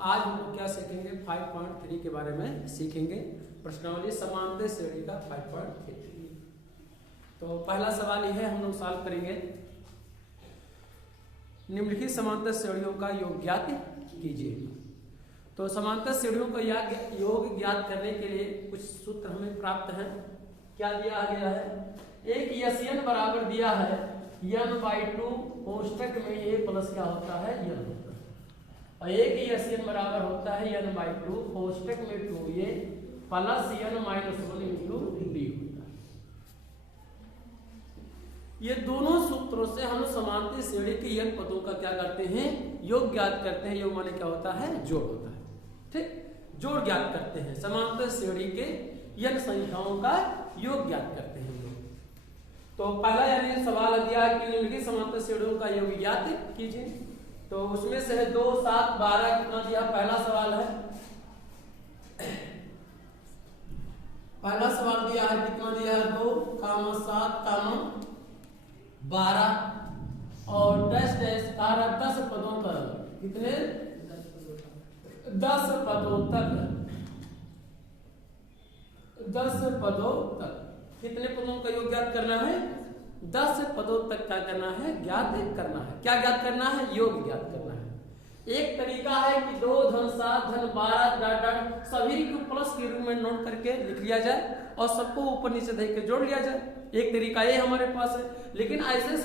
आज हम लोग क्या सीखेंगे 5.3 के बारे में सीखेंगे। प्रश्नावली समांतर श्रेणी का 5.3। तो पहला सवाल यह है, हम लोग सॉल्व करेंगे। निम्नलिखित समांतर श्रेणियों का योग ज्ञात कीजिए। तो समांतर श्रेणियों का योग ज्ञात करने के लिए कुछ सूत्र हमें प्राप्त है। क्या दिया गया है? एक यन बराबर दिया है n/2 कोष्टक में ये प्लस क्या होता है n होता है, और एक यन बराबर होता है n/2 कोष्टक में 2a plus n - 1 into d होता है। ये दोनों सूत्रों से हम समांतर श्रेणी के n पदों का क्या करते हैं? योग ज्ञात करते हैं। योग माने क्या होता है? जोड़ होता है। ठीक, जोड़ ज्ञात करते हैं। समांतर श्रेणी के n संख्याओं का योग ज्ञात करते हैं हम लोग। तो पहला यानी सवाल दिया कि निम्नलिखित समांतर श्रेणियों का योग ज्ञात कीजिए। तो उसमें से है 2, 7, 12 कितना दिया? पहला सवाल है, पहला सवाल दिया है कितना दिया है? 2, 7, 12 और डैश डैश 10 पदों तक। कितने? 10 पदों तक। 10 पदों तक कितने पदों का योग ज्ञात करना है? 10 पदों तक क्या करना है? ज्ञात करना है। क्या ज्ञात करना है? योग ज्ञात करना है। एक तरीका है कि 2 धन 7 धन 12 सभी को प्लस के रूप में नोट करके लिख लिया जाए और सबको ऊपर नीचे देख के जोड़ लिया जाए। एक तरीका ये हमारे पास है। लेकिन ऐसे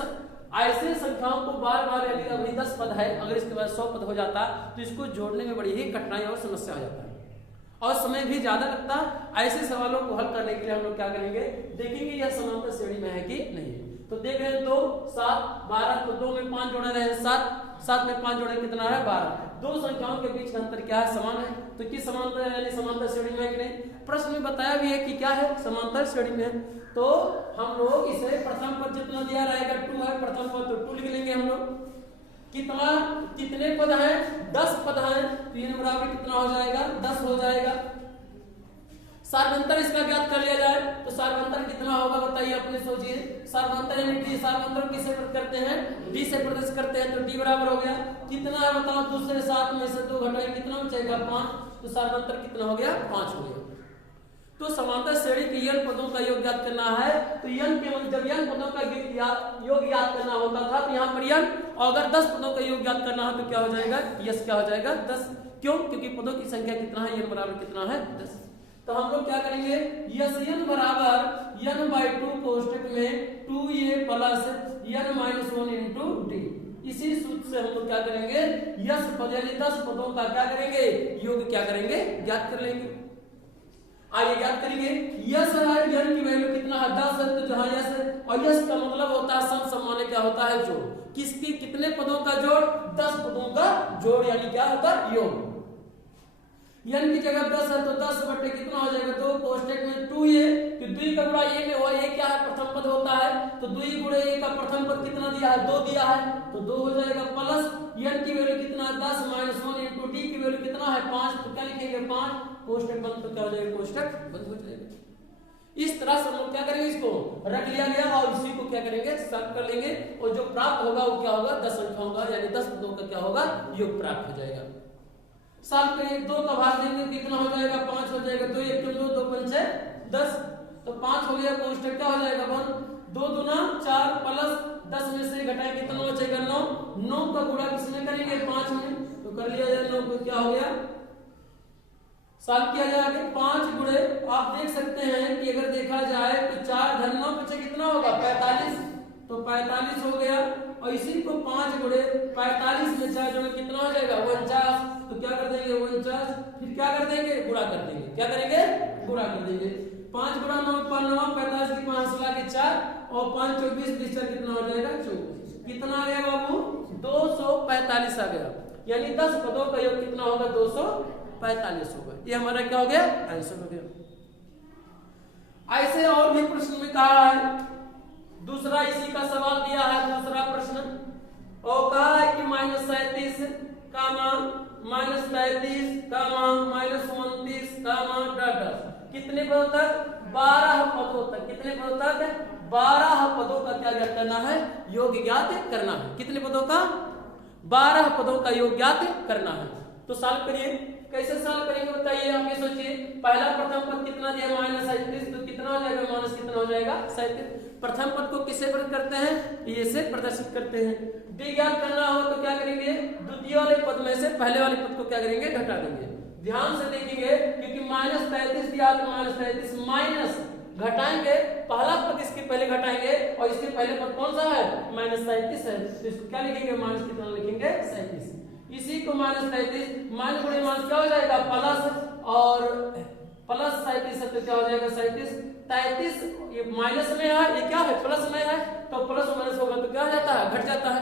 संख्याओं को बार बार, यदि अभी 10 पद है, अगर इसके बाद 100 पद हो जाता तो इसको जोड़ने में बड़ी ही कठिनाई और समस्या हो जाता है और समय भी ज्यादा लगता। ऐसे सवालों को हल करने के लिए हम लोग क्या करेंगे? देखेंगे यह समांतर श्रेणी में है कि नहीं। तो देख रहे हैं 2, 7, 12, तो 2 में 5 जोड़े रहे हैं 7 में 5 जोड़े कितना है? 12। दो संख्याओं के बीच का अंतर क्या है? समान है। तो किस समांतर यानी समांतर श्रेणी में है कि नहीं? प्रश्न में बताया भी है कि क्या है? समांतर श्रेणी में है। तो हम लोग इसे प्रथम पद जितना दिया रहेगा 2 है, प्रथम पद तो 2 लिख लेंगे हम लोग। कितने पद हैं? 10 पद हैं। 3 बराबर कितना हो जाएगा? 10 हो जाएगा। सार्वंतर इसका ज्ञात कर लिया जाए तो सार्वंतर कितना होगा बताइए, अपने सोचिए। सार्वंतर यानी डी, सार्वंतर किसे प्रदर्शित करते हैं? डी से प्रदर्शित करते हैं। तो डी बराबर हो गया कितना है बताओ? दूसरे 7 में से 2 घटाएं कितना बचेगा? 5। तो सार्वंतर कितना हो गया? 5 हो गया। तो समांतर श्रेणी के n पदों का योग ज्ञात करना है। तो n केवल जब n पदों का योग ज्ञात करना होता था तो यहाँ पर n, और अगर 10 पदों का योग ज्ञात करना है तो क्या हो जाएगा? यस क्या हो जाएगा? 10। क्यों? क्योंकि पदों की संख्या कितना है? n बराबर कितना है? 10। तो हम लोग क्या करेंगे? यस n बराबर n/2 कोष्टक में 2a plus n - 1 into d। इसी सूत्र से हम लोग क्या करेंगे? यस पद यानी 10 पदों का क्या करेंगे? योग क्या करेंगे? ज्ञात कर लेंगे। आइए ज्ञात करेंगे। यस है, n की वैल्यू कितना है? 10 है। तो जहां यस है और यस का मतलब होता है सम, सम माने क्या होता है? जोड़। किसकी? कितने पदों का जोड़? 10 पदों का जोड़, यानी क्या होता है? योग। n की जगह 10 है तो 10 बटे कितना हो जाएगा? 2 कोष्टक में 2a, तो 2 का गुणा a में हुआ। a क्या है? प्रथम पद होता है। तो 2 गुणे a का प्रथम पद कितना दिया है? 2 दिया है। तो 2 हो जाएगा प्लस n की वैल्यू कितना है? 10 - 1 इंटू d की वैल्यू कितना है? 5। तो क्या लिखेंगे? 5। कोष्टक बंद। तो क्या हो जाएगा? कोष्टक बंद हो जाएगा। इस तरह से हम लोग क्या करेंगे? इसको रख लिया गया और इसी को क्या करेंगे? सॉल्व कर लेंगे और जो प्राप्त होगा वो क्या होगा? 10 संख्या होगा, यानी 10 पदों का क्या होगा? योग प्राप्त हो जाएगा। सॉल्व करेंगे। 2 का भाग देंगे कितना हो जाएगा? 5 हो जाएगा। 2 1 2 2 5 10। तो 5 हो गया। कोष्टक क्या हो जाएगा? 1 2 दूना 4 प्लस 10 में से घटाए कितना बचेगा? 9। 9 का गुणा किसमें करेंगे? 5 में। तो कर लिया जाए 9 को क्या हो गया? सॉल्व किया जाएगा। 5 गुणे आप देख सकते हैं कि अगर देखा जाए तो 4 धन 9 बचे कितना होगा? 45। तो 45 हो गया। और इसी को 5 गुणे 45 में 4 जोड़े कितना हो जाएगा? 49। तो क्या कर देंगे? 49। फिर क्या कर देंगे? गुणा कर देंगे। क्या करेंगे? गुणा कर देंगे। 5 गुणा 9 9 45 की 5 16 के 4 और 5 24 20 कितना हो जाएगा? 24। कितना आ गया बाबू? 245 आ गया। यानी 10 पदों का योग कितना होगा? 245 होगा। ये हमारा क्या हो गया? आंसर हो गया। ऐसे और भी प्रश्न में कहा है। दूसरा इसी का सवाल दिया है, दूसरा प्रश्न, और कहा है कि -37 -29 -29 कितने पदों तक? 12 पदों तक। कितने पदों तक? 12 पदों का क्या ज्ञात करना है? योग ज्ञात करना है। कितने पदों का? 12 पदों का योग ज्ञात करना है। तो सॉल्व करिए, कैसे सॉल्व करेंगे बताइए, आप ये सोचिए पहला प्रथम पद कितना दिया -37, तो कितना हो जाएगा माइनस कितना हो जाएगा 37। प्रथम पद को किससे प्रदर्शित करते हैं, ये से प्रदर्शित करते हैं। डी ज्ञात करना हो तो क्या करेंगे, द्वितीय वाले पद में से पहले वाले पद को क्या करेंगे, घटा देंगे। ध्यान से देखेंगे क्योंकि -33 दिया तो -33 माइनस घटाएंगे, पहला पद इसके पहले घटाएंगे और इसके पहले पद कौन सा है -37 है, तो इसको क्या लिखेंगे माइनस कितना लिखेंगे 37। इसी को -33 मान गुणे मान क्या हो जाएगा प्लस और प्लस 37 है तो क्या हो जाएगा 37। 33 ये माइनस में है, ये क्या है प्लस में है, तो प्लस माइनस होगा तो क्या हो जाता है घट जाता है।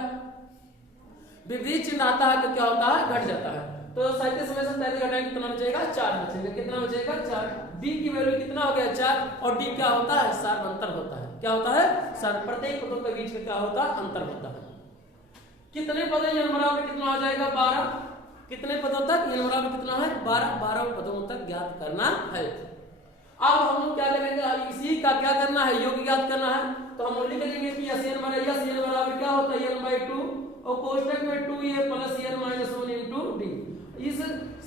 विपरीत चिन्ह आता है तो क्या होता है घट जाता है। तो 37 में से 33 घटाएंगे कितना बचेगा 4 बचेगा, कितना बचेगा 4। डी की वैल्यू कितना हो गया 4 और डी क्या होता है सार्वंतर होता है, क्या होता है सार प्रत्येक पदों के बीच में क्या होता है अंतर होता है। कितने पद हैं बराबर कितना हो जाएगा 12, कितने पदों तक बराबर कितना है 12 पदों तक ज्ञात करना है। अब हम लोग क्या करेंगे, इसी का क्या करना है योग ज्ञात करना है, तो हम लिख लेंगे कि SN बराबर क्या होता है n/2 और कोष्ठक में 2a plus n-1 into D. इस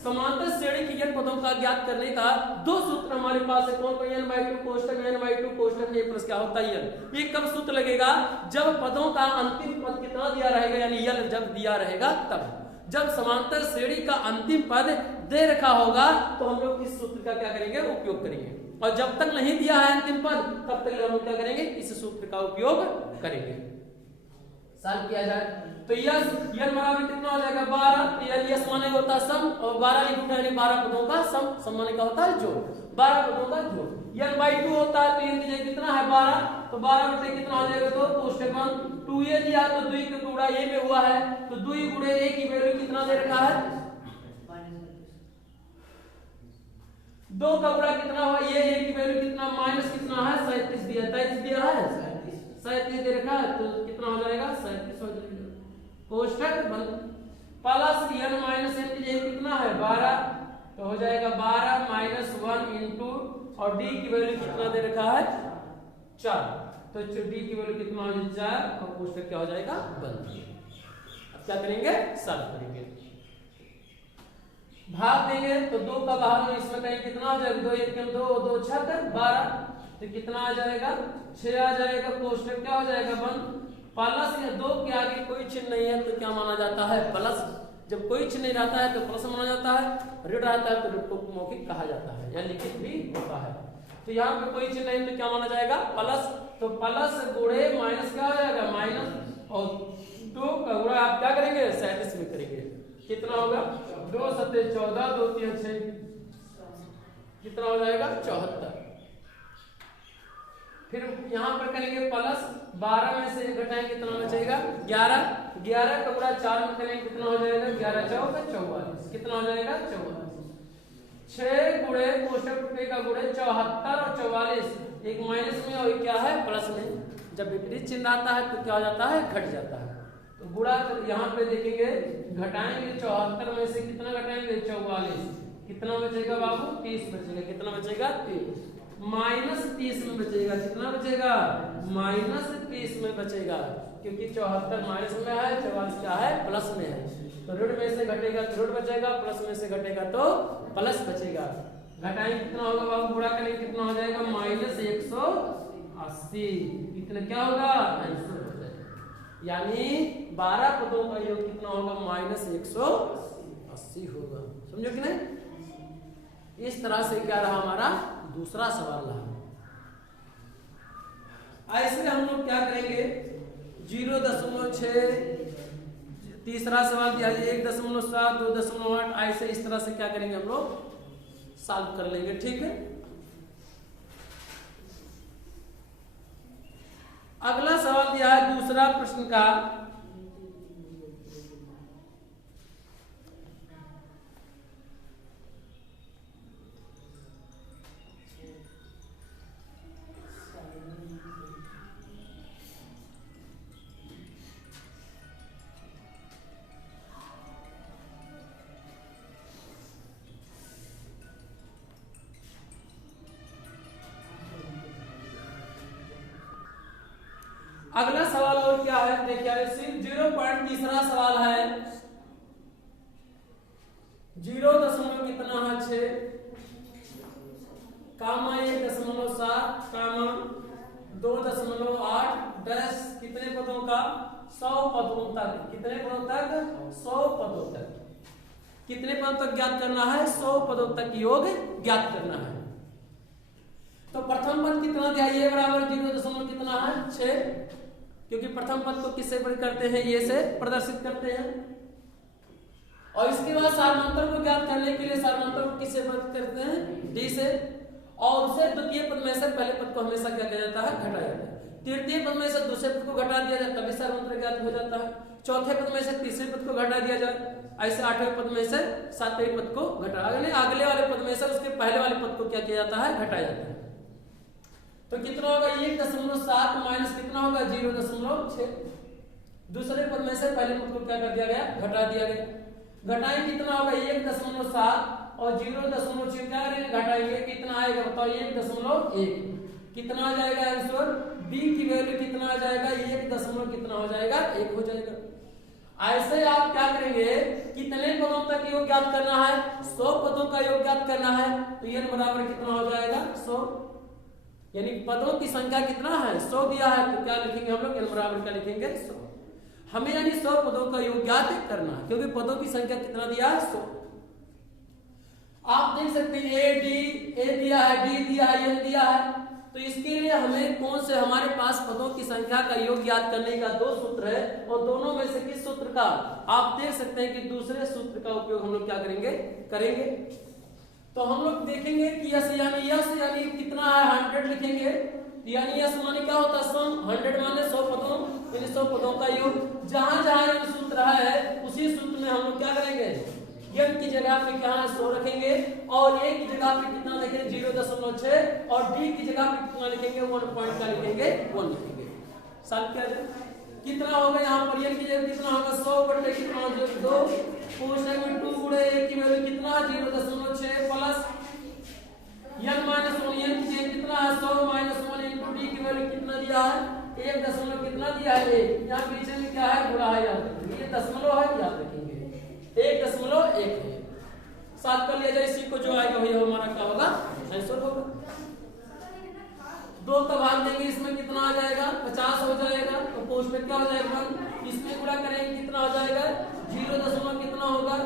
समांतर श्रेणी के पदों का ज्ञात करने का दो सूत्र हमारे पास है, कौन n/2 कोष्ठक में n/2 कोष्ठक में प्लस क्या होता है n। ये कब सूत्र लगेगा, जब पदों का अंतिम पद कितना दिया रहेगा यानी यल जब दिया रहेगा तब। जब समांतर श्रेणी का अंतिम पद दे रखा होगा तो हम लोग इस सूत्र का क्या करेंगे उपयोग करेंगे, और जब तक नहीं दिया है अंतिम पद तब तक हम लोग क्या करेंगे इस सूत्र का उपयोग करेंगे। सॉल्व किया जाए तो यस n बराबर कितना हो जाएगा 12, यस माने होता है सम और 12 लिखना है 12 पदों का सम माने का होता है जोड़, 12 पदों का जोड़। n/2 होता है तो n की जगह कितना है 12, तो 12 बटे कितना हो जाएगा तो कोष्ठक 2a दिया तो 2 का गुणा a में हुआ है, तो 2 गुणे a की वैल्यू कितना दे रखा है 2 का गुणा कितना हुआ ये a की वैल्यू कितना माइनस कितना है 37 दिया, 33 दिया है 37 दे रखा है, तो कितना हो जाएगा 37 हो जाएगा। कोष्ठक बंद प्लस n माइनस n की जगह कितना है 12, तो हो जाएगा 12 माइनस 1 इनटू और d की वैल्यू कितना दे रखा है 4, तो d की वैल्यू कितना हो जाएगा 4 और कोष्ठक क्या हो जाएगा बंद। अब क्या करेंगे सॉल्व करेंगे, भाग देंगे तो 2 का भाग में इसमें कहीं कितना हो जाएगा 2 1 2 2 6 12, तो कितना आ जाएगा 6 आ जाएगा, कोष्ठक क्या हो जाएगा बंद। प्लस या 2 के आगे कोई चिन्ह नहीं है तो क्या माना जाता है प्लस, जब कोई चिन्ह नहीं रहता है तो प्लस माना जाता है, ऋण रहता है तो ऋण को मौखिक कहा जाता है या लिखित भी होता है। तो यहाँ पे कोई चिन्ह नहीं तो क्या माना जाएगा प्लस, तो प्लस गुणे माइनस क्या हो जाएगा माइनस और 2 का गुणा आप क्या करेंगे 37 में करेंगे, कितना होगा 2 7 14 2 3 6 कितना हो जाएगा 74। फिर यहाँ पर करेंगे प्लस 12 में से घटाएंगे कितना बचेगा 11, 11 का गुणा 4 में करेंगे कितना हो जाएगा 11 चौक 44, कितना हो जाएगा 44। 6 गुणे कोष्ठक रुपए का गुणे 74 और 44 एक माइनस में और क्या है प्लस में, जब विपरीत चिन्ह आता है तो क्या हो जाता है घट जाता है। तो गुणा यहाँ पे देखेंगे घटाएंगे 74 में से कितना घटाएंगे 44, कितना बचेगा बाबू 30 बचेगा, कितना बचेगा 30 माइनस 30 में बचेगा, कितना बचेगा माइनस 30 में बचेगा, क्योंकि 74 माइनस में है 44 क्या है प्लस में है, तो ऋण में से घटेगा तो ऋण बचेगा, प्लस में से घटेगा तो प्लस बचेगा। घटाएंगे कितना होगा बाबू गुणा करेंगे कितना हो जाएगा माइनस 180, कितना क्या होगा आंसर हो जाएगा, यानी 12 पदों का योग कितना होगा माइनस 180 होगा। समझो कि नहीं। इस तरह से क्या रहा हमारा दूसरा सवाल रहा। ऐसे हम लोग क्या करेंगे 0.6, तीसरा सवाल दिया 1.7 2.8, ऐसे इस तरह से क्या करेंगे हम लोग सॉल्व कर लेंगे, ठीक है। अगला सवाल दिया है दूसरा प्रश्न का, अगला सवाल और क्या है देखिए सिर्फ 0 पॉइंट तीसरा सवाल है। 0 दशमलव कितना है 6 कामा 1.7 कामा 2.8 डैश कितने पदों का 100 पदों तक। कितने पदों तक 100 पदों तक। कितने पदों तक ज्ञात करना है 100 पदों तक योग ज्ञात करना है। तो प्रथम पद कितना दिया ये बराबर 0 कितना है 6 क्योंकि प्रथम पद को किससे करते हैं ये से प्रदर्शित करते हैं। और इसके बाद सारणांतर को ज्ञात करने के लिए सारणांतर को किससे करते हैं डी से। और उसे द्वितीय पद में से पहले पद को हमेशा क्या किया जाता है घटाया जाता है। तृतीय पद में से दूसरे पद को घटा दिया जाए तभी सारणांतर ज्ञात हो जाता है। चौथे पद में से तीसरे पद को घटा दिया जाए ऐसे आठवें पद में से सातवें पद को घटा अगले वाले पद में से उसके पहले वाले पद को क्या किया जाता है घटाया जाता है। तो कितना होगा 1.7 माइनस कितना होगा 0.6। दूसरे पद में से पहले पद को क्या कर दिया गया घटा दिया गया। घटाएं कितना होगा 1.7 और 0.6 क्या करेंगे घटाएंगे कितना आएगा बताओ 1.1 कितना आ जाएगा आंसर बी की वैल्यू कितना आ जाएगा 1 दशमलव कितना हो जाएगा 1 हो जाएगा। ऐसे आप क्या करेंगे कितने पदों तक योग ज्ञात करना है 100 पदों का योग ज्ञात करना है। तो ये बराबर कितना हो जाएगा 100 यानी पदों की संख्या कितना है 100 दिया है तो क्या लिखेंगे हम लोग बराबर क्या लिखेंगे 100। हमें यानी 100 पदों का योग ज्ञात करना है क्योंकि पदों की संख्या कितना दिया है 100। आप देख सकते हैं ए दिया है डी दिया है एन दिया है। तो इसके लिए हमें कौन से हमारे पास पदों की संख्या का योग ज्ञात करने का 2 सूत्र है और दोनों में से किस सूत्र का आप देख सकते हैं कि दूसरे सूत्र का उपयोग हम लोग क्या करेंगे। तो हम लोग देखेंगे कि यस यानी कितना है 100 लिखेंगे यानी यस माने क्या होता है सम 100 माने 100 पदों यानी 100 पदों का योग। जहां जहां ये सूत्र है उसी सूत्र में हम लोग क्या करेंगे एम की जगह पे क्या 100 रखेंगे और ए की जगह पे कितना लिखेंगे 0.6 और डी की जगह पे कितना लिखेंगे 1 पॉइंट का लिखेंगे 1 लिखेंगे। सॉल्व किया जाए कितना होगा यहाँ पर एन की जगह कितना होगा 100 बटे कितना 2 कोष्ठक में 2 गुणे ए की वैल्यू कितना 0.6 प्लस n माइनस 1 n की जगह कितना है 100 माइनस 1 इनटू डी की वैल्यू कितना दिया है 1 दशमलव कितना दिया है 1 यहाँ पीछे में क्या है गुणा है याद रखिए ये दशमलव है याद रखिएगा 1.1 है। साथ कर लिया जाए इसी को जो आएगा वही हमारा क्या होगा आंसर होगा। 2 का भाग देंगे इसमें कितना आ जाएगा 50 हो जाएगा तो कोष्ठ में क्या हो जाएगा इसमें गुणा करेंगे कितना हो जाएगा 0 कितना होगा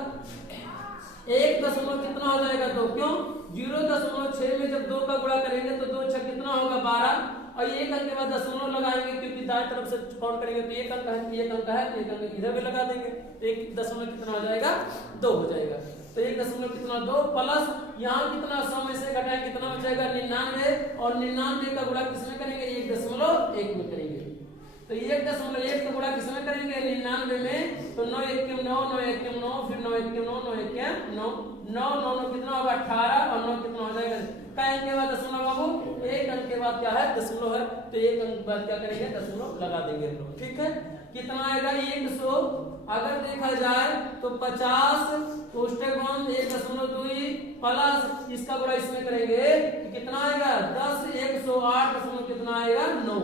1 दशमलव कितना हो जाएगा 2 क्यों 0.6 में जब 2 का गुणा करेंगे तो 2 6 कितना होगा 12 और 1 अंक के बाद दशमलव लगाएंगे क्योंकि दाएं तरफ से काउंट करेंगे तो 1 अंक है तो 1 अंक है तो 1 अंक इधर भी लगा देंगे तो 1 दशमलव कितना हो जाएगा 2 हो जाएगा। तो 1 दशमलव कितना 2 प्लस यहाँ कितना 100 में से घटाएं कितना बचेगा 99 और 99 का गुणा किसमें करेंगे 1.1 में करेंगे। तो 1.1 का गुणा किसमें करेंगे 99 में तो 9 1 9 9 1 9 फिर 9 1 9 9 1 9 9 9 9 कितना होगा 18 और 9 कितना हो जाएगा कई अंक के बाद दशमलव बाबू 1 अंक के बाद क्या है दशमलव है तो 1 अंक बाद क्या करेंगे दशमलव लगा देंगे हम लोग। ठीक है कितना आएगा 100 अगर देखा जाए तो 50 कोष्ठक बंद 1.2 प्लस इसका गुणा इसमें करेंगे तो कितना आएगा 10 108 दशमलव कितना आएगा 9।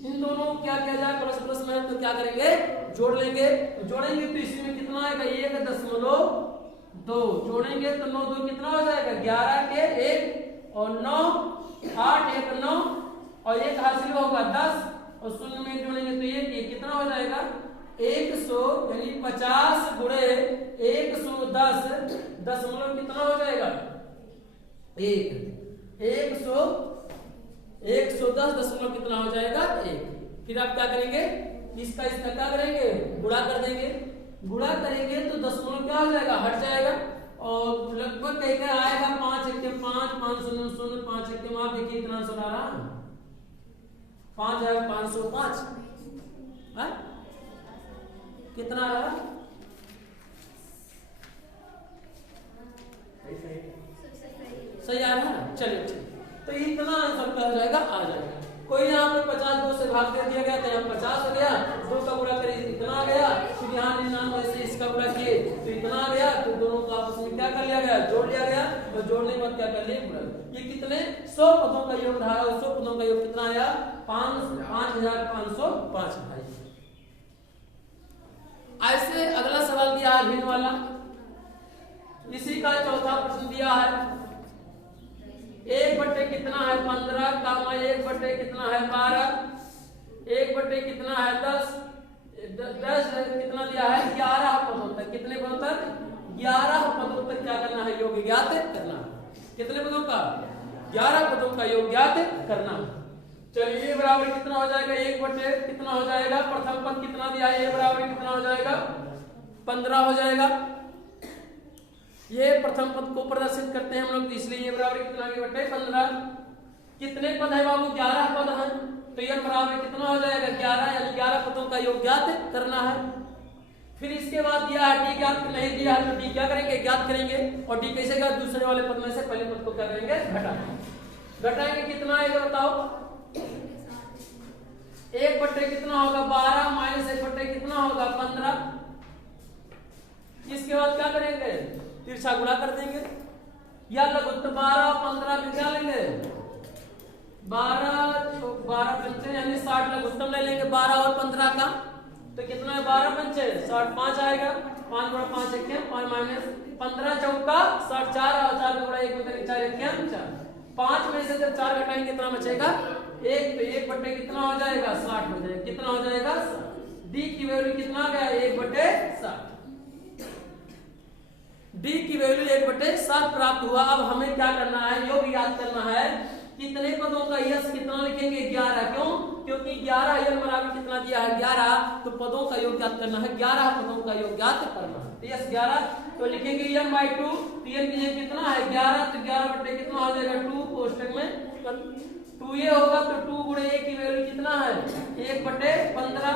इन दोनों को क्या किया जाए प्लस प्लस में तो क्या करेंगे जोड़ लेंगे जोड़ेंगे तो इसी में कितना आएगा 1.2 जोड़ेंगे तो 9 2 कितना हो जाएगा 11 के 1 और 9 8 1 9 और 1 हासिल होगा 10 और शून्य में जोड़ेंगे तो ये कितना हो जाएगा 100 यानी 50 गुणे 110 दशमलव कितना हो जाएगा 110 दशमलव कितना हो जाएगा 1। फिर आप क्या करेंगे इसका क्या करेंगे गुणा कर देंगे गुणा करेंगे तो दशमलव क्या हो जाएगा हट जाएगा और लगभग कहीं आएगा 5 1 5 5 0 0 5 1 आप देखिए कितना आंसर आ रहा 5,505 कितना आ रहा सही आ रहा है। चलिए तो इतना आंसर क्या हो जाएगा आ जाएगा। कोई यहाँ पे 50 2 से भाग दे दिया गया तो यहाँ 50 हो गया 2 का गुणा करिए इतना आ गया फिर यहाँ 99 से इसका गुणा किए तो इतना आ गया तो दोनों को आपस में क्या कर लिया गया जोड़ लिया गया और जोड़ने के बाद क्या कर लिया गुणा। ये कितने 100 पदों का योग रहा 100 पदों का योग कितना आया 5505 भाई। ऐसे अगला सवाल दिया है भिन्न वाला इसी का चौथा प्रश्न दिया है, 1 बटे कितना है 15 कामा 1 बटे कितना है 12, 1 बटे कितना है 10 कितना दिया है 11 पदों तक। कितने पदों तक? 11 पदों तक क्या करना है? योग ज्ञात करना। कितने पदों का? 11 पदों का योग ज्ञात करना। चलिए बराबर कितना हो जाएगा? 1 बटे कितना हो जाएगा? प्रथम पद कितना दिया है? ये बराबर कितना हो जाएगा? 15 हो जाएगा। ये प्रथम पद को प्रदर्शित करते हैं हम लोग, इसलिए ये बराबर कितना के बटे 15। कितने पद है बाबू? 11 पद है, तो ये बराबर कितना हो जाएगा? 11, यानी 11 पदों का योग ज्ञात करना है। फिर इसके बाद दिया है डी ज्ञात नहीं दिया है, तो डी क्या करेंगे? ज्ञात करेंगे। और डी कैसे ज्ञात? दूसरे वाले पद में से पहले पद को क्या करेंगे? घटाएंगे। घटाएंगे कितना आएगा बताओ? 1 बटे कितना होगा? 12 माइनस 1 बटे कितना होगा? 15। इसके बाद क्या करेंगे? तिरछा गुणा कर देंगे, या लघुत्तम 12 और 15 में क्या लेंगे? 12 पंचे यानी 60 लघुत्तम ले लेंगे 12 और 15 का, तो कितना है? 12 पंचे 60, 5 आएगा। 5 गुणा 5 1 5 माइनस 15 चौका 60, 4 और 4 गुणा 1 में 4 1 4। 5 में से जब 4 घटाएंगे कितना बचेगा? 1, तो 1 बटे कितना हो जाएगा? 60 हो जाएगा। कितना हो जाएगा? डी की वैल्यू कितना गया? 1 बटे 60। डी की वैल्यू 1 बटे 7 प्राप्त हुआ। अब हमें क्या करना है? योग याद करना है। कितने पदों का यश कितना लिखेंगे? 11। क्यों? क्योंकि 11 यश बराबर कितना दिया है? 11, तो पदों का योग ज्ञात करना है। 11 पदों का योग ज्ञात करना है। तो यश 11, तो लिखेंगे m/2, तो ये कितना है? 11, तो 11 बटे कितना हो जाएगा? 2 कोष्टक में 2 ये होगा, तो 2 गुणे a की वैल्यू कितना है? 1 बटे 15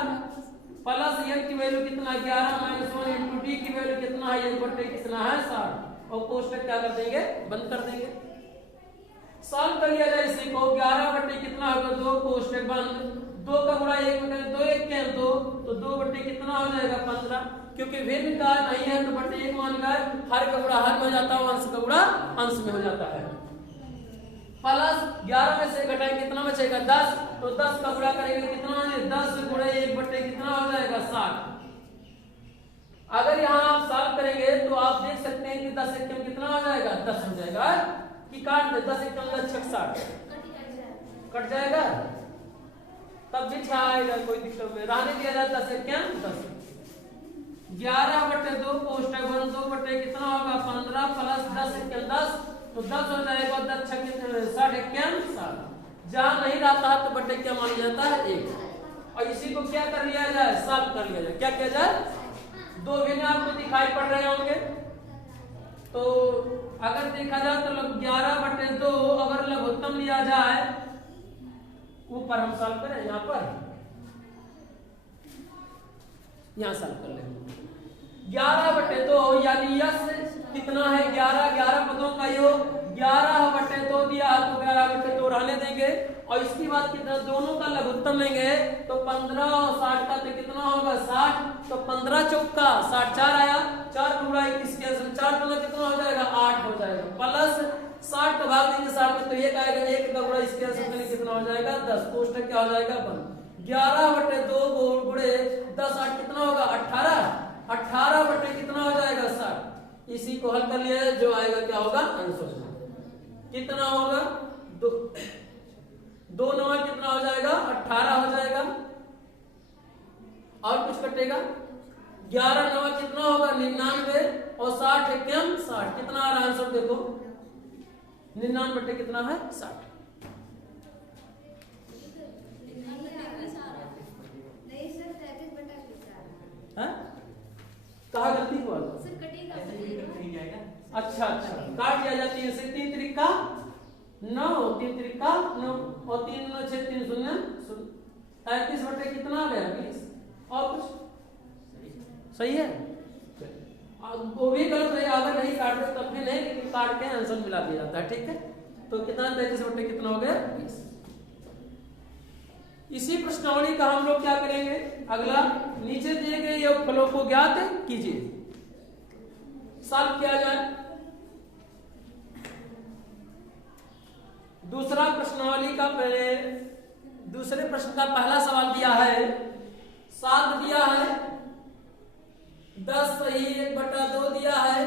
प्लस m की वैल्यू कितना है? 11 माइनस 1 इंटू डी की वैल्यू कितना है? 1 बटे कितना है? 60। और कोष्टक क्या कर देंगे? बंद कर देंगे। सॉल्व कर लिया जाए इसी को। 11 बटे कितना होगा? 2 कोष्टक बंद। 2 का गुणा 1 में करें, 2 1 के 2, तो 2 बटे कितना हो जाएगा? 15। क्योंकि भिन्न का नहीं है तो बटे 1 मान का हर का गुणा हर में हो जाता है, अंश का गुणा अंश में हो जाता है। प्लस 11 में से घटाएंगे कितना बचेगा? 10, तो 10 का गुणा करेंगे कितना? 10 गुणे 1 बटे कितना हो जाएगा? 60। अगर यहाँ आप सॉल्व करेंगे तो आप देख सकते हैं कि 10 एकम कितना हो जाएगा? 10 हो जाएगा। कि काट दे 10 एकम 10 60 कट जाएगा, तब भी आएगा, कोई दिक्कत नहीं। रहने दिया जाए 10 एकम 10। 11 बटे 2 कोष्टक बन 2 बटे कितना होगा? 15 प्लस 10 एकम 10, तो 10 हो जाएगा। 10 60 एकम 60। जहां नहीं रहता है तो बटे क्या मान जाता है? 1। और इसी को क्या कर लिया जाए? सॉल्व कर लिया जाए। क्या किया जाए? 2 भिन्न आपको दिखाई पड़ रहे होंगे, तो अगर देखा जाए तो 11 बटे 2 अगर लघुत्तम लिया जाए, ऊपर हम सॉल्व करें, यहाँ पर यहाँ सॉल्व कर लेंगे। 11 बटे 2 यानी यश कितना है? 11। 11 पदों का योग 11 बटे 2 दिया, तो 11 बटे 2 रहने देंगे। और इसके बाद कितना? दोनों का लघुत्तम लेंगे, तो 15 और 60 का तो कितना होगा? 60। तो 15 चौका 60, 4 आया, 4 गुणा 21 के 4 गुणा कितना हो जाएगा? 8 हो जाएगा। प्लस 60 का भाग देंगे 60 में, तो 1 आएगा, 1 का गुणा इसके कितना हो जाएगा? 10। कोष्टक क्या हो जाएगा? बंद। 11 बटे 2 गुणे 10 8 कितना होगा? 18। 18 बटे कितना हो जाएगा? 60। इसी को हल कर लिया, जो आएगा क्या होगा? आंसर कितना होगा? 2 9 कितना हो जाएगा? 18 हो जाएगा। और कुछ कटेगा? 11 9 कितना होगा? 99 और 60 एकम 60। कितना आ रहा है आंसर? देखो 99 बटे कितना है? 60। कहा गलती हुआ? अच्छा काट दिया जाती है। 3 त्रिका 9, 3 त्रिका 9 और 3 9 6 3 0 35 बटे कितना आ गया? 20। और कुछ सही है? वो भी गलत है, अगर नहीं काटते तब भी नहीं, लेकिन काट के आंसर मिला दिया जाता है। ठीक है, तो कितना? 33 बटे कितना हो गया? 20। इसी प्रश्नावली का हम लोग क्या करेंगे? अगला नीचे दिए गए योगफलों को ज्ञात कीजिए। सॉल्व किया जाए। दूसरा प्रश्नावली का पहले दूसरे प्रश्न का पहला सवाल दिया है, 7 दिया है, 10 सही 1/2 दिया है,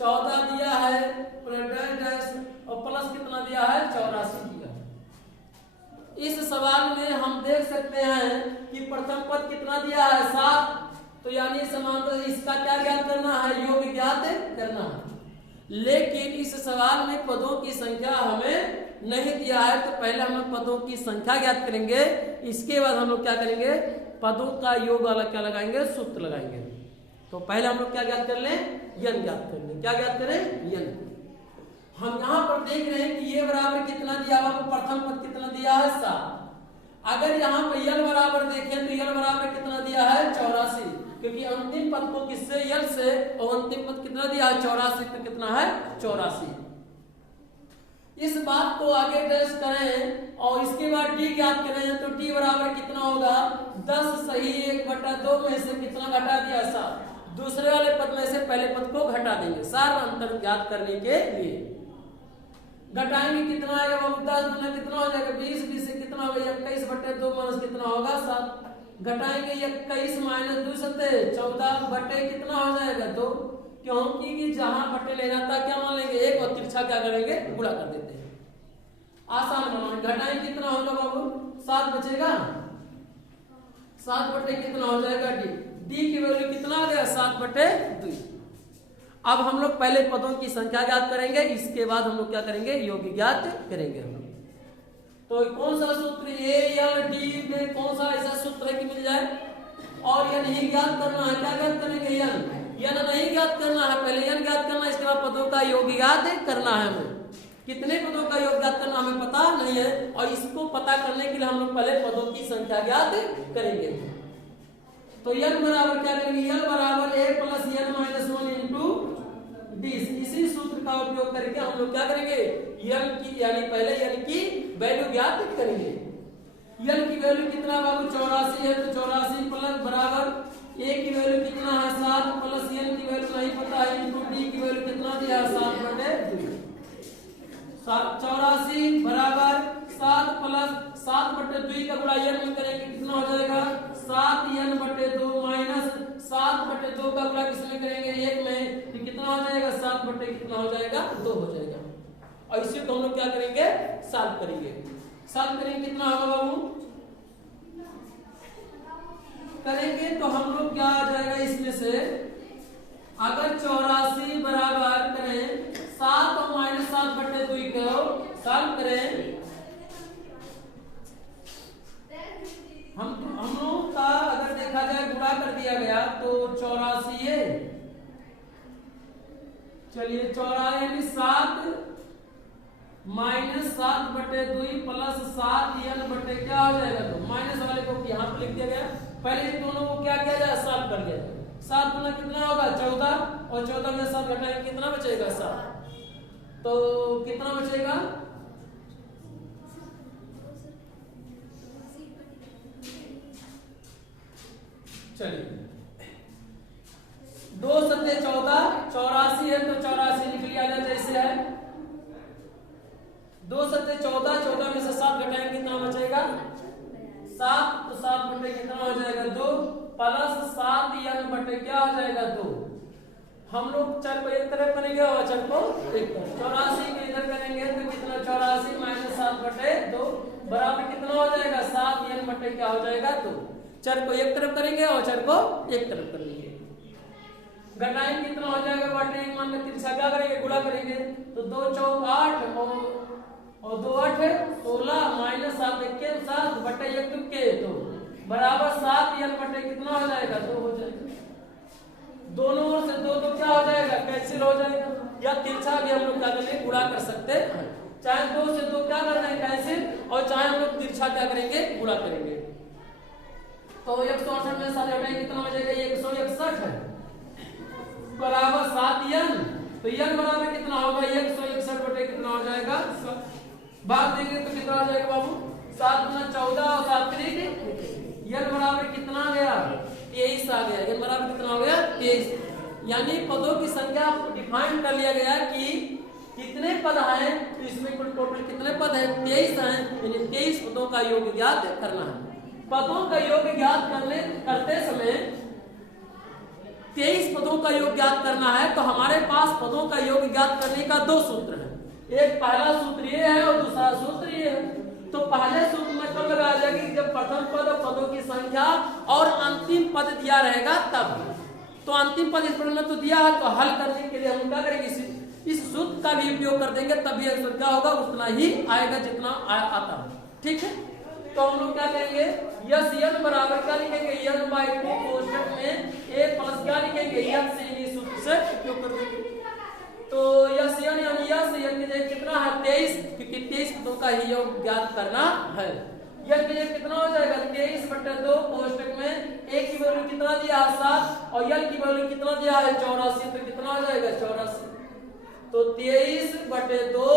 14 दिया है और प्लस कितना दिया है 84 दिया है। इस सवाल में हम देख सकते हैं कि प्रथम पद कितना दिया है 7, तो यानी समांतर इसका क्या ज्ञात करना है, योग ज्ञात करना है। लेकिन इस सवाल में पदों की संख्या हमें नहीं दिया है, तो पहले हम लोग पदों की संख्या ज्ञात करेंगे, इसके बाद हम लोग क्या करेंगे, पदों का योग वाला क्या लगाएंगे, सूत्र लगाएंगे। तो पहले हम लोग क्या ज्ञात कर लें, यन ज्ञात कर लें। क्या ज्ञात करें, यन। हम यहाँ पर देख रहे हैं कि ये बराबर कितना दिया हुआ, प्रथम पद कितना दिया है 7। अगर यहाँ पर यल बराबर देखें तो यल बराबर कितना दिया है 84, क्योंकि अंतिम पद को किससे, यल से, और अंतिम पद कितना दिया है 84, तो कितना है 84। इस बात को आगे टेस्ट करें और इसके बाद डी ज्ञात करें, तो डी बराबर कितना होगा 10 सही 1/2 में से कितना घटा दिया 7, दूसरे वाले पद में से पहले पद को घटा देंगे सार अंतर ज्ञात करने के लिए। घटाएंगे कितना आएगा बाबू, 10 गुना कितना हो जाएगा 20, 20 से कितना होगा 21/2 माइनस कितना होगा 7। घटाएंगे 21 माइनस 2 सत्ते 14 बटे कितना हो जाएगा 2, क्योंकि जहां बटे लेना था क्या मान लेंगे 1 और तिरछा क्या करेंगे गुणा कर देते हैं, आसान बनाएंगे। घटाएंगे कितना होगा बाबू 7 बचेगा, 7 बटे कितना हो जाएगा डी, डी की वैल्यू कितना आ गया 7/2। अब हम लोग पहले पदों की संख्या ज्ञात करेंगे, इसके बाद हम लोग क्या करेंगे, योग ज्ञात करेंगे हम लोग। तो कौन सा सूत्र ए या डी में कौन सा ऐसा सूत्र है कि मिल जाए, और यह नहीं ज्ञात करना है, क्या ज्ञात करेंगे यन नहीं ज्ञात करना है, पहले यन ज्ञात करना है, इसके बाद पदों का योग ज्ञात करना है। हमें कितने पदों का योग ज्ञात करना हमें पता नहीं है, और इसको पता करने के लिए हम लोग पहले पदों की संख्या ज्ञात करेंगे। तो यन बराबर क्या करेंगे, यल बराबर a + n - 1 इंटू डी। इसी सूत्र का उपयोग करके हम लोग क्या करेंगे, यल की यानी पहले यल की वैल्यू ज्ञात करेंगे। यल की वैल्यू कितना बाबू 84 है, तो 84 प्लस बराबर a की वैल्यू कितना है 7 प्लस n की वैल्यू नहीं पता है इंटू d की वैल्यू कितना दिया है 7/2। 84 बराबर 7 प्लस 7/2 का गुणा n में करेंगे कितना हो जाएगा 7n/2 माइनस 7/2 का गुणा किसमें करेंगे 1 में, तो कितना हो जाएगा 7 कितना हो जाएगा 2 हो जाएगा। और इसी को हम लोग क्या करेंगे सॉल्व करेंगे। सॉल्व करेंगे कितना होगा बाबू, करेंगे तो हम लोग क्या आ जाएगा इसमें से, अगर 84 बराबर करें 7 और माइनस 7/2 को सॉल्व करें, हम लोग का अगर देखा जाए गुणा कर दिया गया तो 84 है, चलिए 84 यानी 7 माइनस 7/2 प्लस 7n क्या हो जाएगा, तो माइनस वाले को यहाँ पे लिख दिया गया। पहले इन दोनों को क्या किया जाए सॉल्व कर लिया जाए। 7 गुना कितना होगा 14, और 14 में 7 घटाएंगे कितना बचेगा 7, तो कितना बचेगा चलिए 2 सत्ते 14, 84 है तो 84 लिख लिया जाए जैसे है। 2 सत्ते 14, 14 में से 7 घटाएंगे कितना बचेगा 7, तो 7 बटे कितना हो जाएगा 2 प्लस 7n क्या हो जाएगा 2। हम लोग चर को एक तरफ करेंगे और चर को एक तरफ, 84 को इधर करेंगे तो कितना 84 माइनस 7/2 बराबर कितना हो जाएगा 7n क्या हो जाएगा 2। चर को एक तरफ करेंगे और चर को एक तरफ करेंगे, घटाएंगे कितना हो जाएगा बटे मान लो तिरछा क्या करेंगे गुणा करेंगे, तो 2 चौक 8 और 2 8 16 माइनस 7 1 7 बटे 1 तुक्के तो बराबर 7n कितना हो जाएगा 2 हो जाएगा। दोनों ओर से 2 तो क्या हो जाएगा कैंसिल हो जाएगा, या तिरछा भी हम लोग क्या करेंगे गुणा कर सकते हैं, चाहे 2 से 2 क्या कर रहे हैं कैंसिल, और चाहे हम लोग तिरछा क्या करेंगे गुणा करेंगे। तो 168 में 7 घटाएंगे कितना हो जाएगा 161 बराबर 7n, तो n बराबर कितना होगा 161 बटे कितना हो जाएगा, भाग देंगे तो कितना हो जाएगा बाबू 7 गुना 14 और 7 3 n बराबर कितना आ गया 23 आ गया। n बराबर कितना हो गया 23, यानी पदों की संख्या डिफाइन कर लिया गया कि कितने पद हैं, तो इसमें कुल टोटल कितने पद हैं 23 हैं, यानी 23 पदों का योग ज्ञात करना है। पदों का योग ज्ञात करते समय 23 पदों का योग ज्ञात करना है तो हमारे पास पदों का योग ज्ञात करने का दो सूत्र है। एक पहला सूत्र ये है और दूसरा सूत्र ये है। तो पहले सूत्र में कब लगाया जाएगा कि जब प्रथम पद और पदों की संख्या और अंतिम पद दिया रहेगा तब। तो अंतिम पद इस प्रश्न में तो दिया है, तो हल करने के लिए हम क्या करेंगे, इस सूत्र का भी उपयोग कर देंगे, तभी आंसर क्या होगा उतना ही आएगा जितना आता है। ठीक है, तो हम लोग क्या करेंगे, यस यन बराबर क्या लिखेंगे, यन बाई 2 कोष्ठक में ए प्लस क्या लिखेंगे, यन से इन्हीं सूत्र से उपयोग कर देंगे। तो यस यन यानी यस यन की जगह कितना है 23, क्योंकि 23 पदों का ही योग ज्ञात करना है। यन की जगह कितना हो जाएगा 23/2 कोष्ठक में ए की वैल्यू कितना दिया है 7 और यल की वैल्यू कितना दिया है 84, तो कितना हो जाएगा 84। तो 23/2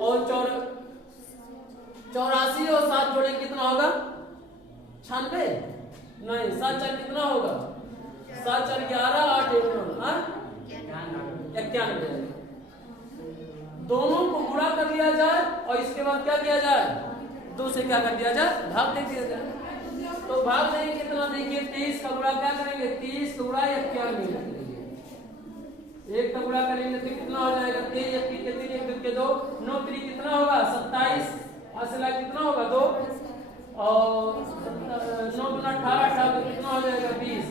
और 84 और 7 जोड़े कितना होगा 96, नहीं 7 4 कितना होगा 7 4 11 8 1 91। दोनों को गुणा कर दिया जाए और इसके बाद क्या किया जाए 2 से क्या कर दिया जाए भाग दे दिया जाए। तो भाग देंगे कितना, देखिए 23 का गुणा क्या करेंगे 30 का गुणा 91 करेंगे, 1 का गुणा करेंगे तो कितना हो जाएगा 23 1 के 3 1 के 2 9 3 कितना होगा 27, असला कितना होगा 2 और 9 गुना 18 18 कितना हो जाएगा 20,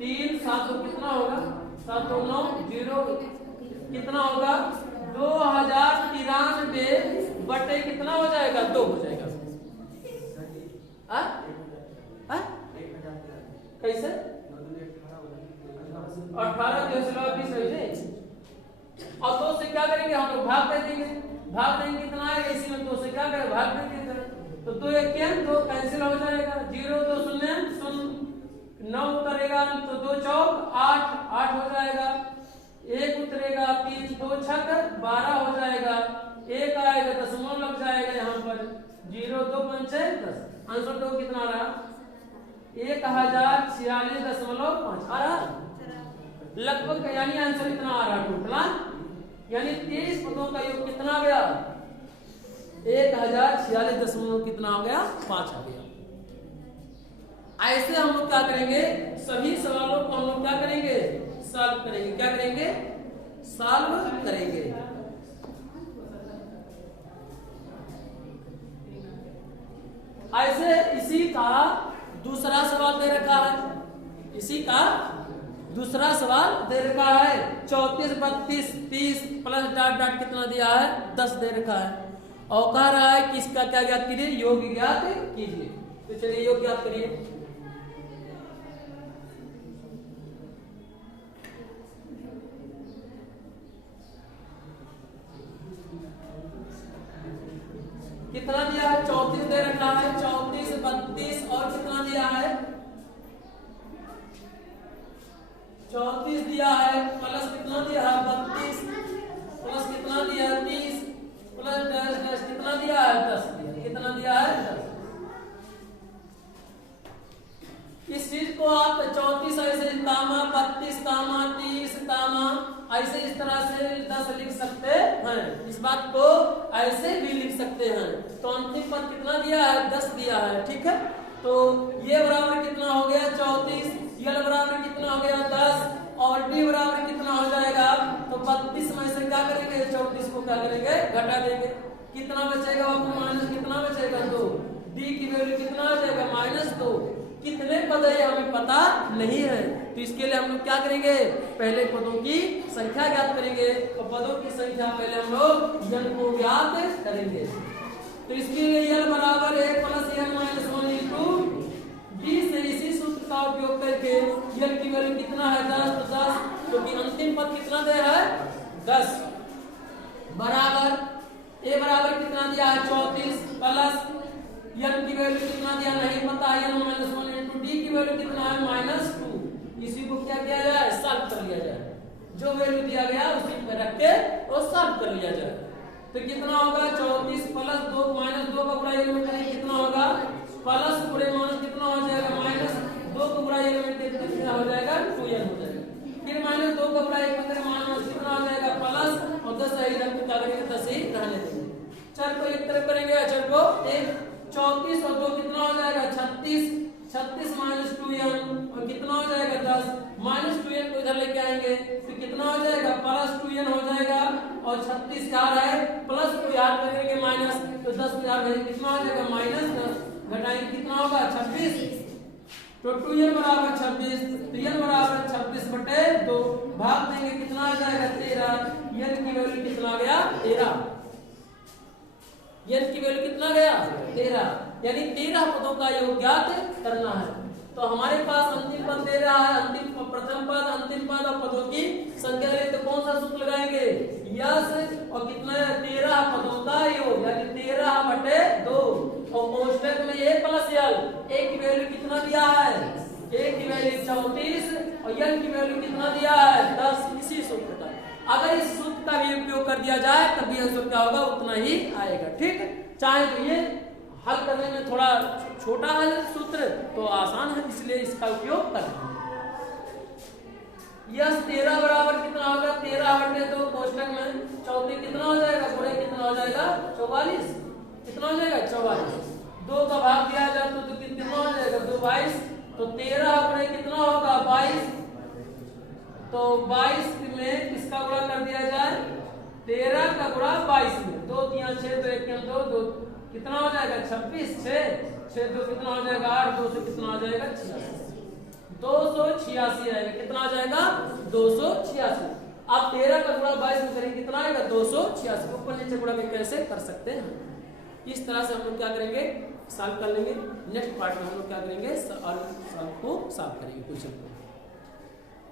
3 7 कितना होगा 7 9 0 कितना होगा 2093 बटे कितना हो जाएगा 2 हो जाएगा। कैसे 18 20 और 2 से क्या करेंगे हम लोग भाग दे देंगे, भाग देंगे कितना आएगा इसी में 2 से क्या करें भाग दे देंगे, तो 2 1 2 कैंसिल हो जाएगा, 0 2 0 0 9 उतरेगा तो 2 चौक 8 8 हो जाएगा, 1 उतरेगा 3 2 छक 12 हो जाएगा, 1 आएगा दशमलव लग जाएगा यहाँ पर 0 2 5 10, आंसर तो कितना आ रहा 1046.5 आ रहा लगभग, यानी आंसर इतना आ रहा टोटल, यानी 23 पदों का योग कितना आ गया 1046 कितना आ गया 5 आ गया। ऐसे हम लोग क्या करेंगे सभी सवालों को हम लोग क्या करेंगे सॉल्व करेंगे, क्या करेंगे सॉल्व करेंगे। ऐसे इसी का दूसरा सवाल दे रखा है, इसी का दूसरा सवाल दे रखा है 34 32 30 प्लस डॉट डॉट कितना दिया है 10 दे रखा है और कह रहा है कि इसका क्या ज्ञात कीजिए योग ज्ञात कीजिए। तो चलिए योग ज्ञात करिए। कितना दिया है 34 दे रखा है, 34 32 और कितना दिया है 34 दिया है प्लस कितना दिया है 32 प्लस कितना दिया है 30 प्लस डैश डैश कितना दिया है 10 दिया, कितना दिया है 10। इस चीज को आप 34 ऐसे तामा 32 तामा 30 तामा ऐसे इस तरह से 10 लिख सकते हैं, इस बात को ऐसे भी लिख सकते हैं। तो अंतिम पद कितना दिया है 10 दिया है, ठीक है। तो ये बराबर कितना हो गया 34, यल बराबर कितना हो गया 10 और डी बराबर कितना हो जाएगा, तो 32 में से क्या करेंगे 34 को क्या करेंगे घटा देंगे, कितना बचेगा आपको माइनस कितना बचेगा 2, डी की वैल्यू कितना आ जाएगा -2। कितने पद है हमें पता नहीं है, तो इसके लिए हम लोग क्या करेंगे पहले पदों की संख्या ज्ञात करेंगे, तो पदों की संख्या पहले हम लोग यल को ज्ञात करेंगे। तो इसके लिए यल बराबर 1 + n - 1 इंटू डी से इसी सूत्र का उपयोग करके यल की वैल्यू कितना है 10, तो 10 क्योंकि अंतिम पद कितना दे रहा है 10 बराबर ए बराबर कितना दिया है 34 प्लस यल की वैल्यू कितना दिया नहीं पता है, n - 1 इंटू डी की वैल्यू कितना है -2। इसी को क्या किया जाए सॉल्व कर लिया जाए, जो वैल्यू दिया गया उसी पे रख के और सॉल्व कर लिया जाए। तो कितना होगा 34 प्लस 2 -2 का पूरा एलिमेंट है कितना होगा प्लस पूरे माइनस कितना हो जाएगा -2 का पूरा एलिमेंट कितना हो जाएगा 2n हो जाएगा, फिर -2 का पूरा एलिमेंट माइनस कितना हो जाएगा प्लस और 10 है इधर क्या करेंगे 10 ही रहने देंगे। चर को एक तरफ करेंगे, चर को एक 34 और 2 कितना हो जाएगा 36 36 - 2n और कितना हो जाएगा 10 -2n को इधर लेके आएंगे तो कितना हो जाएगा, +2n हो जाएगा। और 36 का है प्लस को याद करेंगे माइनस, तो 10 को याद करेंगे कितना हो जाएगा, -10 घटाएंगे कितना होगा 26, तो 2n बराबर 26, तो n बराबर 26/2 भाग देंगे कितना आ जाएगा 13, n की वैल्यू कितना आ गया 13, n की वैल्यू कितना गया 13, यानी 13 पदों का योग ज्ञात करना है। तो हमारे पास अंतिम पद दे रहा है, अंतिम प्रथम पद, अंतिम पद और पदों की संख्या ले, तो कौन सा सूत्र लगाएंगे, यस, और कितना 13 पदों का योग यानी 13/2, और कोष्ठक में a + l, a की वैल्यू कितना दिया है, a की वैल्यू 34 और n की वैल्यू कितना दिया है 10, इसी सूत्र का। अगर इस सूत्र का भी उपयोग कर दिया जाए तब भी आंसर क्या होगा, उतना ही आएगा। ठीक, चाहे तो ये हल करने में थोड़ा छोटा है सूत्र तो आसान है, इसलिए इसका उपयोग कर रहे हैं। यस 13 बराबर कितना होगा, 13/2 कोष्ठक में 34 कितना हो जाएगा, गुणे कितना हो जाएगा 44, कितना हो जाएगा 44, 2 का भाग दिया जाए तो कितना हो जाएगा 2 22, तो 13 गुणे कितना होगा 22, तो 22 में किसका गुणा कर दिया जाए, 13 का गुणा 22 में, 2 3 6 तो 1 2 2 कितना हो जाएगा 26, 6 2 कितना हो जाएगा 8, 2 से कितना हो जाएगा 286 आएगा, कितना आ जाएगा 286। आप 13 का गुणा 22 में करेंगे कितना आएगा 286, ऊपर नीचे गुणा कैसे कर सकते हैं। इस तरह से हम लोग क्या करेंगे, सॉल्व कर लेंगे। नेक्स्ट पार्ट में हम लोग क्या करेंगे, सॉल्व को सॉल्व करेंगे क्वेश्चन को।